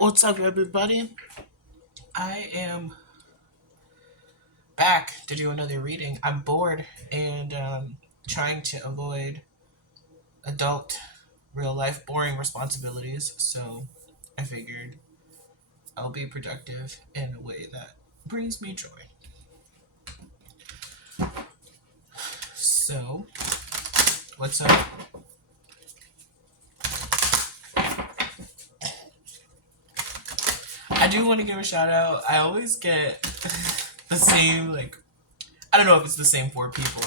What's up, everybody? I am back to do another reading. I'm bored and trying to avoid adult, real life, boring responsibilities. So I figured I'll be productive in a way that brings me joy. So, what's up? I do want to give a shout out. I always get the same, I don't know if it's the same four people,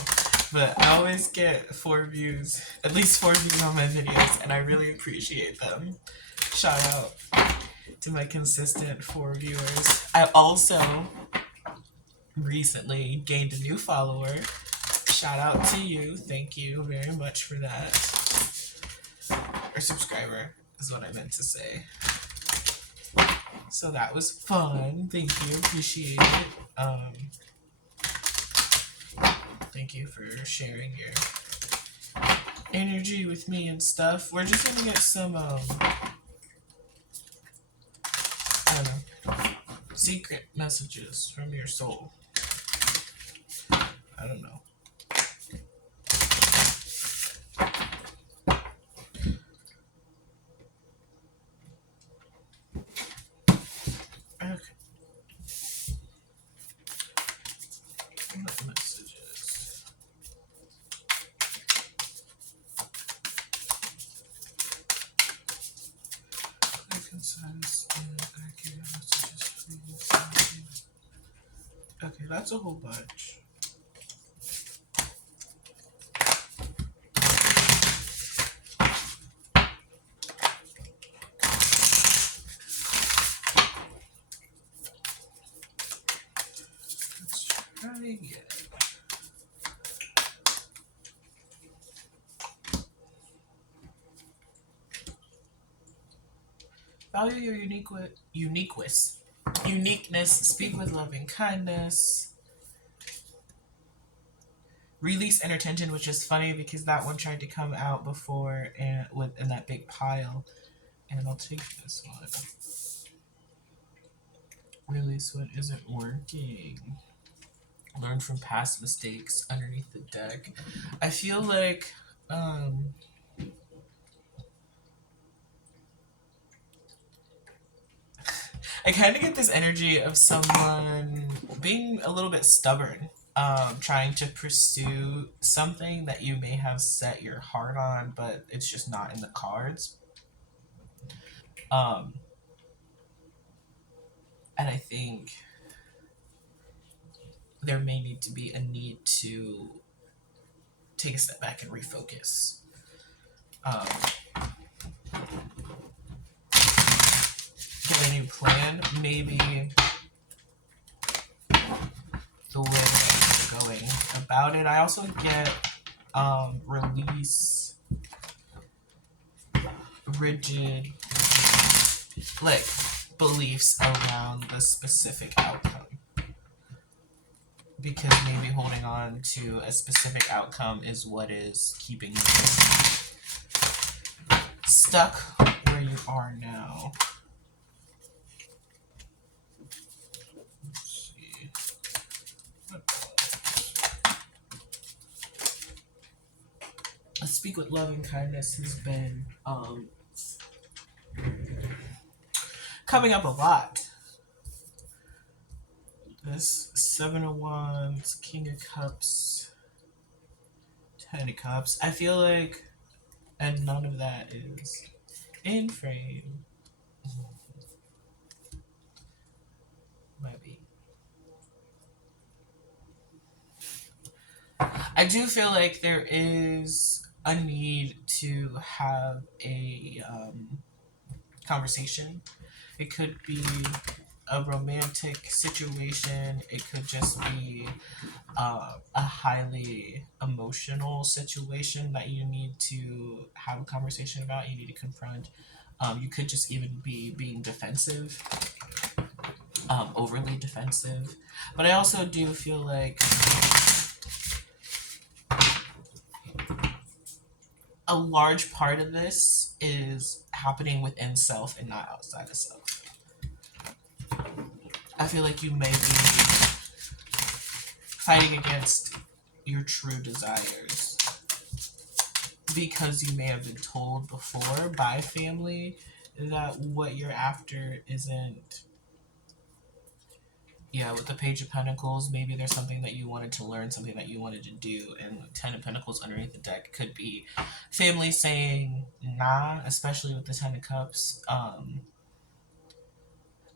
but I always get four views, at least four views on my videos, and I really appreciate them. Shout out to my consistent four viewers. I also recently gained a new follower. Shout out to you. Thank you very much for that. Or subscriber is what I meant to say. So that was fun. Thank you. Appreciate it. Thank you for sharing your energy with me and stuff. We're just gonna get some I don't know, secret messages from your soul. I don't know. Okay. What messages? Clear, concise, and accurate messages, please. Okay, that's a whole bunch. Let's try again. Value your uniqueness. Speak with loving kindness. Release inner tension, which is funny because that one tried to come out before and in that big pile. And I'll take this one. Release what isn't working. Learn from past mistakes underneath the deck. I feel like I kind of get this energy of someone being a little bit stubborn, trying to pursue something that you may have set your heart on, but it's just not in the cards. Um, and I think there may need to be a need to take a step back and refocus. Get a new plan, maybe the way that you're going about it. I also get release rigid like beliefs around the specific outcome, because maybe holding on to a specific outcome is what is keeping you stuck where you are now. Let's see. Speak with loving kindness has been coming up a lot. This Seven of Wands, King of Cups, Ten of Cups. I feel like, and none of that is in frame. Might be. I do feel like there is a need to have a conversation. It could be a romantic situation. It could just be a highly emotional situation that you need to have a conversation about. You need to confront. You could just even be being defensive, overly defensive. But I also do feel like a large part of this is happening within self and not outside of self. I feel like you may be fighting against your true desires because you may have been told before by family that what you're after isn't. Yeah, with the Page of Pentacles, maybe there's something that you wanted to learn, something that you wanted to do, and Ten of Pentacles underneath the deck could be family saying nah, especially with the Ten of Cups.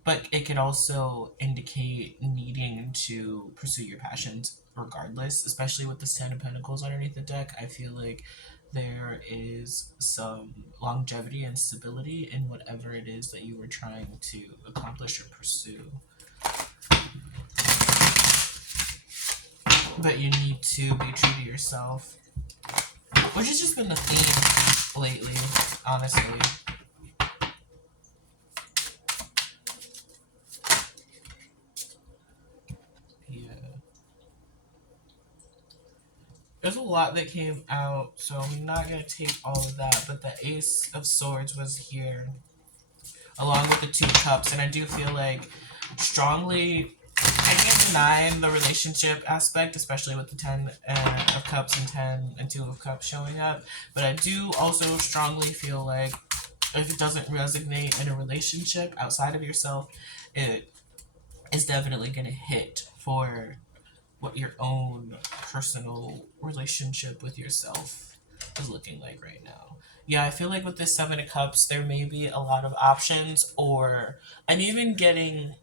But it could also indicate needing to pursue your passions regardless, especially with the Ten of Pentacles underneath the deck. I feel like there is some longevity and stability in whatever it is that you were trying to accomplish or pursue. But you need to be true to yourself, which has just been the theme lately, honestly. Yeah. There's a lot that came out, so I'm not going to take all of that, but the Ace of Swords was here, along with the Two of Cups, and I do feel like strongly, I can't deny the relationship aspect, especially with the 10 of Cups and 10 and 2 of Cups showing up, but I do also strongly feel like if it doesn't resonate in a relationship outside of yourself, it is definitely going to hit for what your own personal relationship with yourself is looking like right now. Yeah, I feel like with this Seven of Cups, there may be a lot of options, or I'm even getting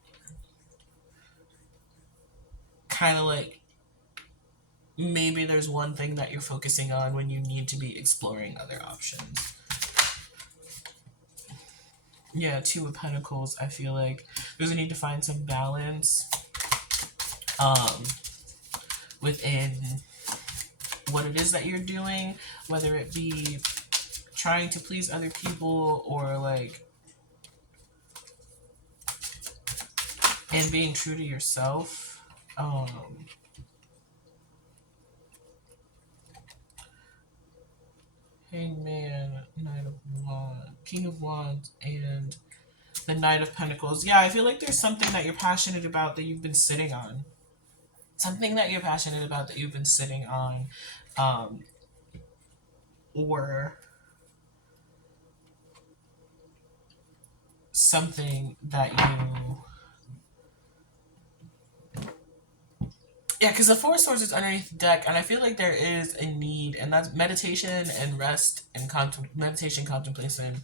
kind of like maybe there's one thing that you're focusing on when you need to be exploring other options. Yeah, Two of Pentacles, I feel like there's a need to find some balance within what it is that you're doing, whether it be trying to please other people or like and being true to yourself. Hangman, Knight of Wands, King of Wands, and the Knight of Pentacles. Yeah, I feel like there's something that you're passionate about that you've been sitting on. Something that you're passionate about that you've been sitting on. Or something that you... Yeah, because the Four of Swords is underneath the deck, and I feel like there is a need, and that's meditation and rest and meditation, contemplation,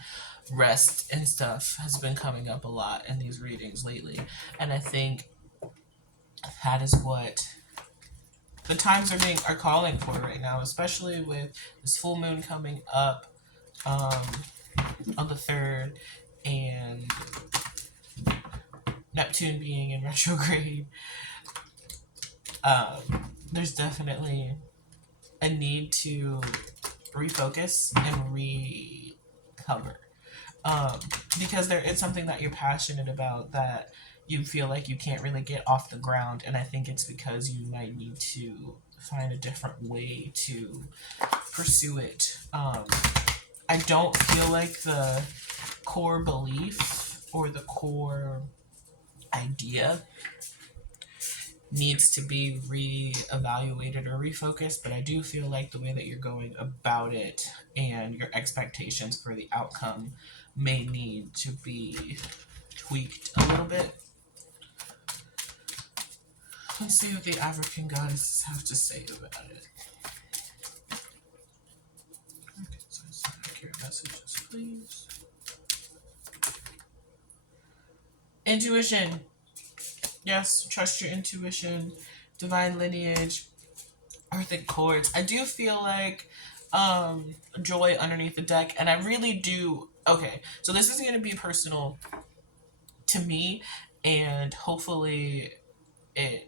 rest and stuff has been coming up a lot in these readings lately, and I think that is what the times are calling for right now, especially with this full moon coming up on the 3rd, and Neptune being in retrograde. There's definitely a need to refocus and recover. Because there is something that you're passionate about that you feel like you can't really get off the ground, and I think it's because you might need to find a different way to pursue it. I don't feel like the core belief or the core idea needs to be re-evaluated or refocused, but I do feel like the way that you're going about it and your expectations for the outcome may need to be tweaked a little bit. Let's see what the African goddesses have to say about it. Okay, so accurate messages, please. Intuition. Yes, trust your intuition. Divine lineage. Earthen chords. I do feel like joy underneath the deck, and I really do. Okay, so this is going to be personal to me, and hopefully it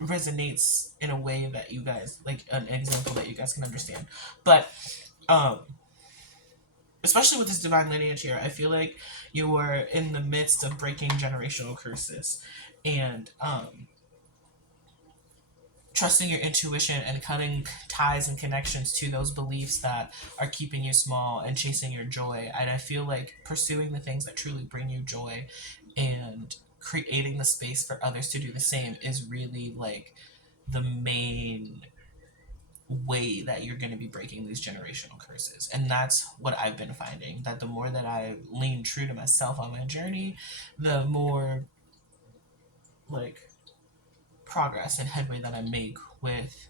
resonates in a way that you guys, like an example that you guys can understand. But especially with this divine lineage here, I feel like you are in the midst of breaking generational curses, and trusting your intuition and cutting ties and connections to those beliefs that are keeping you small and chasing your joy. And I feel like pursuing the things that truly bring you joy and creating the space for others to do the same is really like the main way that you're going to be breaking these generational curses. And that's what I've been finding, that the more that I lean true to myself on my journey, the more like progress and headway that I make with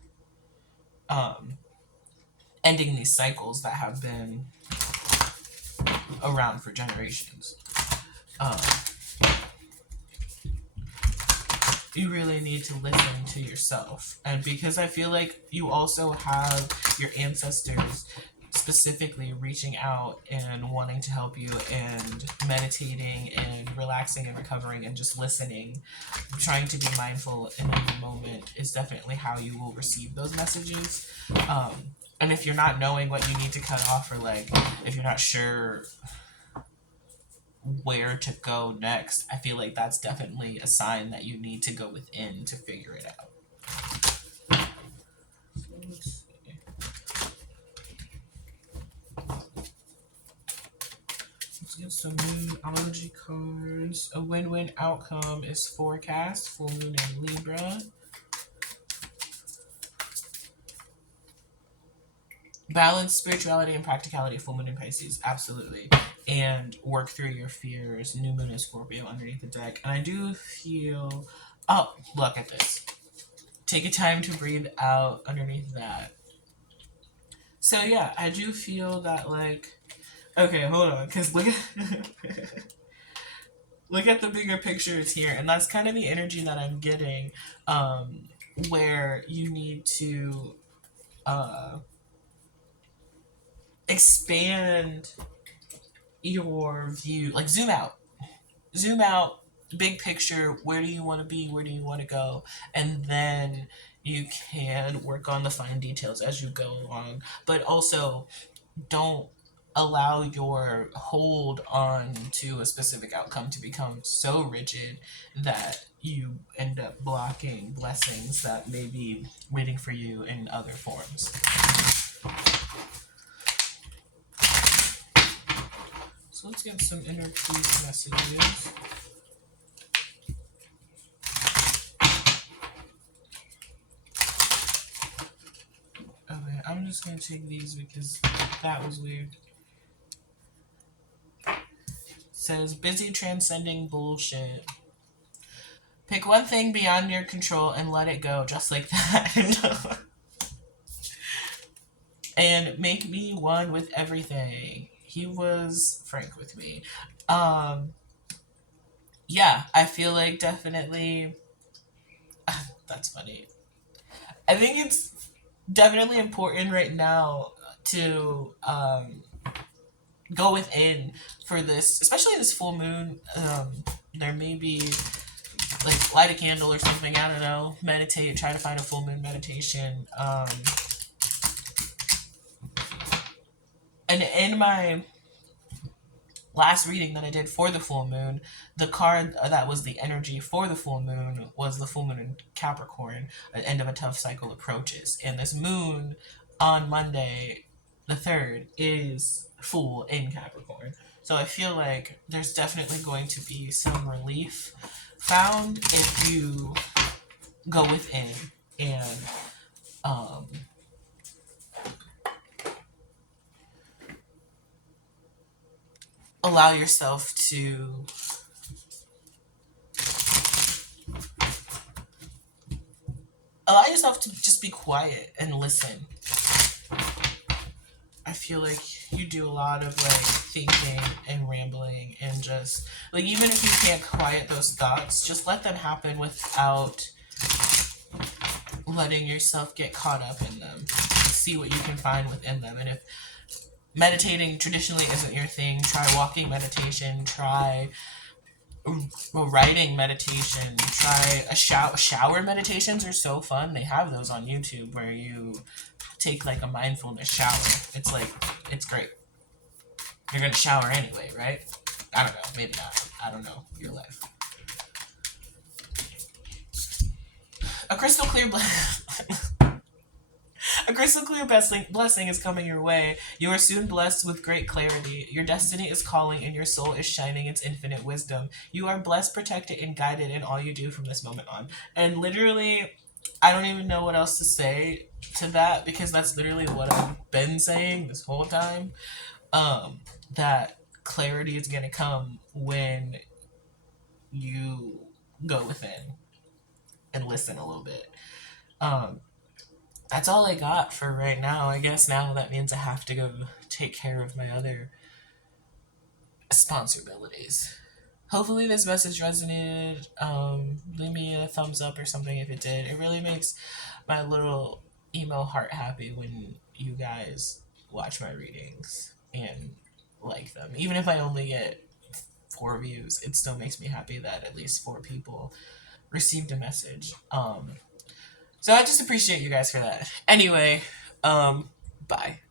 ending these cycles that have been around for generations. Um, you really need to listen to yourself. And because I feel like you also have your ancestors specifically reaching out and wanting to help you and meditating and relaxing and recovering and just listening, trying to be mindful in every moment is definitely how you will receive those messages. And if you're not knowing what you need to cut off, or like if you're not sure where to go next, I feel like that's definitely a sign that you need to go within to figure it out. So let's see. Let's get some moonology cards. A win-win outcome is forecast, full moon in Libra. Balance spirituality and practicality, full moon in Pisces, absolutely. And work through your fears, new moon in Scorpio underneath the deck. And I do feel, oh, look at this. Take a time to breathe out underneath that. So yeah, I do feel that like, okay, hold on, because look at, look at the bigger pictures here. And that's kind of the energy that I'm getting, where you need to expand your view, like zoom out, big picture. Where do you want to be? Where do you want to go? And then you can work on the fine details as you go along. But also, don't allow your hold on to a specific outcome to become so rigid that you end up blocking blessings that may be waiting for you in other forms. So let's get some inner peace messages. Okay, I'm just gonna take these because that was weird. It says busy transcending bullshit. Pick one thing beyond your control and let it go, just like that. And make me one with everything. He was frank with me. Yeah, I feel like definitely. That's funny. I think it's definitely important right now to go within for this, especially this full moon. There may be like light a candle or something. I don't know. Meditate. Try to find a full moon meditation. And in my last reading that I did for the full moon, the card that was the energy for the full moon was the full moon in Capricorn. The end of a tough cycle approaches, and this moon on Monday, the 3rd, is full in Capricorn. So I feel like there's definitely going to be some relief found if you go within and allow yourself to just be quiet and listen. I feel like you do a lot of like thinking and rambling and just like, even if you can't quiet those thoughts, just let them happen without letting yourself get caught up in them. See what you can find within them. And if meditating traditionally isn't your thing, try walking meditation, try writing meditation, try a shower meditations are so fun. They have those on YouTube where you take like a mindfulness shower. It's like, it's great. You're gonna shower anyway, right? I don't know, maybe not. I don't know your life. A crystal clear A crystal clear blessing is coming your way. You are soon blessed with great clarity. Your destiny is calling and your soul is shining its infinite wisdom. You are blessed, protected, and guided in all you do from this moment on. And literally, I don't even know what else to say to that because that's literally what I've been saying this whole time. That clarity is going to come when you go within and listen a little bit. Um, that's all I got for right now. I guess now that means I have to go take care of my other responsibilities. Hopefully this message resonated. Leave me a thumbs up or something if it did. It really makes my little emo heart happy when you guys watch my readings and like them. Even if I only get 4 views, it still makes me happy that at least 4 people received a message. So I just appreciate you guys for that. Anyway, bye.